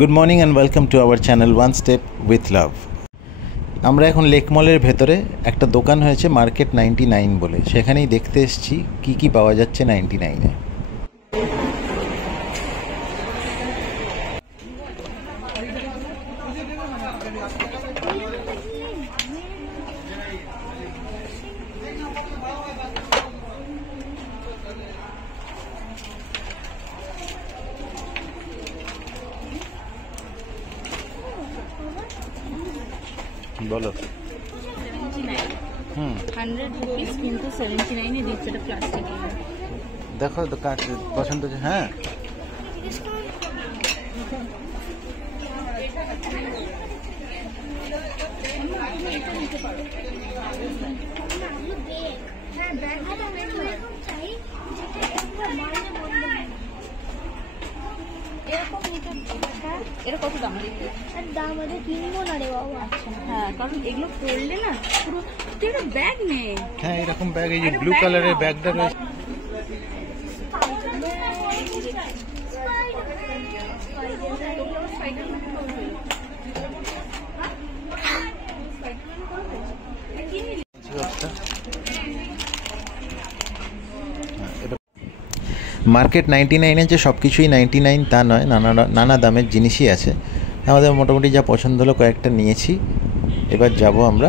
Good morning and welcome to our channel one step with love. আমরা এখন lake মলের ভেতরে একটা দোকান হয়েছে মার্কেট 99 বলে, সেখানেই দেখতে এসেছি কি কি পাওয়া যাচ্ছে 99-এ। বলো। 100 রুপিস কিন্তু 79 এ দিচ্ছে, এটা প্লাস্টিক। দেখো তো কাজ পছন্দ হচ্ছে। হ্যাঁ, এটা কত দাম? দাম আছে কিনবো না রে বাবা। আচ্ছা হ্যাঁ, কারণ এগুলো পরলে না পুরো একটা ব্যাগ নেই। হ্যাঁ এরকম ব্যাগ, এই যে ব্লু কালারের ব্যাগটা রয়েছে। মার্কেট 99-এ যে সব কিছুই 99 তা নয়, নানা দামের জিনিসই আছে। আমাদের মোটামুটি যা পছন্দ হলো কয়েকটা নিয়েছি। এবার যাব আমরা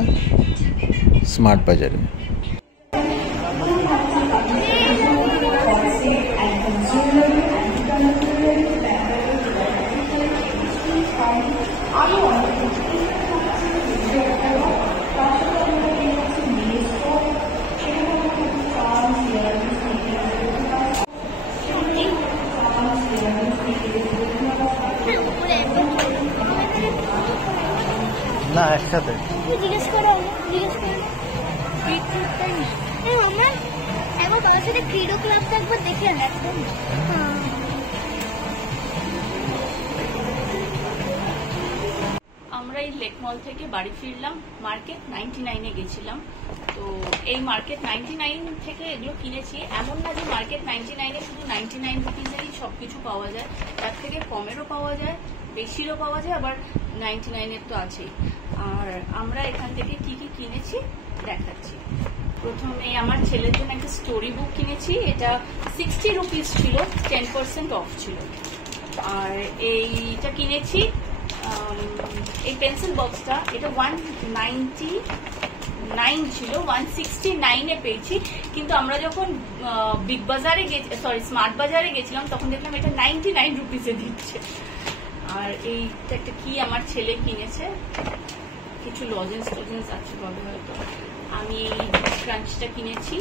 স্মার্ট বাজারে। না একসাথে জিজ্ঞেস করো। আমরা একবার তোমার সাথে ক্রিডো ক্লাবটা একবার দেখে আসবো। আমরা এই লেক মল থেকে বাড়ি ফিরলাম, মার্কেট 99-এ গেছিলাম। তো এই মার্কেট 99 থেকে এগুলো কিনেছি। এমন না যে মার্কেট 99-এ শুধু 99 রুপিসেরই সবকিছু পাওয়া যায়, তার থেকে কমেরও পাওয়া যায়, বেশিরও পাওয়া যায়, আবার 99-এর তো আছেই। আর আমরা এখান থেকে কি কি কিনেছি দেখাচ্ছি। প্রথমে আমার ছেলের জন্য একটা স্টোরি বুক কিনেছি। এটা 60 রুপিস ছিল, 10% অফ ছিল। আর এইটা কিনেছি, এই পেন্সিল বক্সটা, এটা 199 ছিল, 169-এ পেয়েছি। কিন্তু আমরা যখন বিগ বাজারে স্মার্ট বাজারে গেছিলাম তখন দেখলাম এটা 99 রুপিসে দিচ্ছে। আর এইটা একটা কি আমার ছেলে কিনেছে, কিছু লজেন্স টজেন্স আছে বলে হয়তো। আমি এই ক্রাঞ্চটা কিনেছি,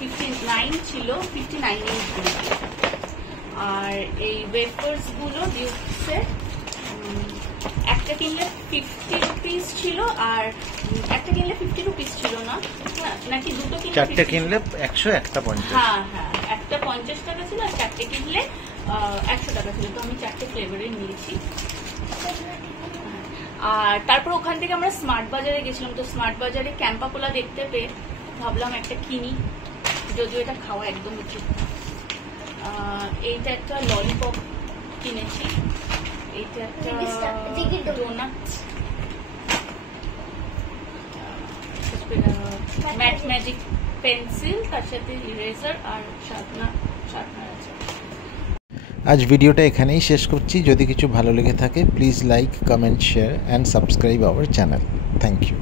59 ছিল, 59-এ কিনেছি। আর এই ওয়েফার্স গুলো ডিউক্সের একটা কিনলে 50 রুপিস ছিল, আর একটা কিনলে 50 রুপিস ছিল না, নাকি দুটো কিনলে? চারটে কিনলে 100, একটা 50। হ্যাঁ হ্যাঁ, একটা 50 টাকা ছিল, আর চারটে কিনলে 100 টাকা ছিল। তো আমি চারটে ফ্লেভারের নিয়েছি। আর তারপর ওখান থেকে আমরা স্মার্ট বাজারে গেছিলাম। তো স্মার্ট বাজারে ক্যাম্পা কোলা দেখতে পেয়ে ভাবলাম একটা কিনি, যদিও এটা খাওয়া একদম উচিত। এইটা একটা ললিপপ কিনেছি, এইটা একটা ডোনাট, ম্যাট ম্যাজিক পেন্সিল, তার সাথে ইরেজার আর শার্পনার আছে। আজ ভিডিওটা এখানেই শেষ করছি। যদি কিছু ভালো লেগে থাকে please like, comment, share and subscribe our channel. Thank you.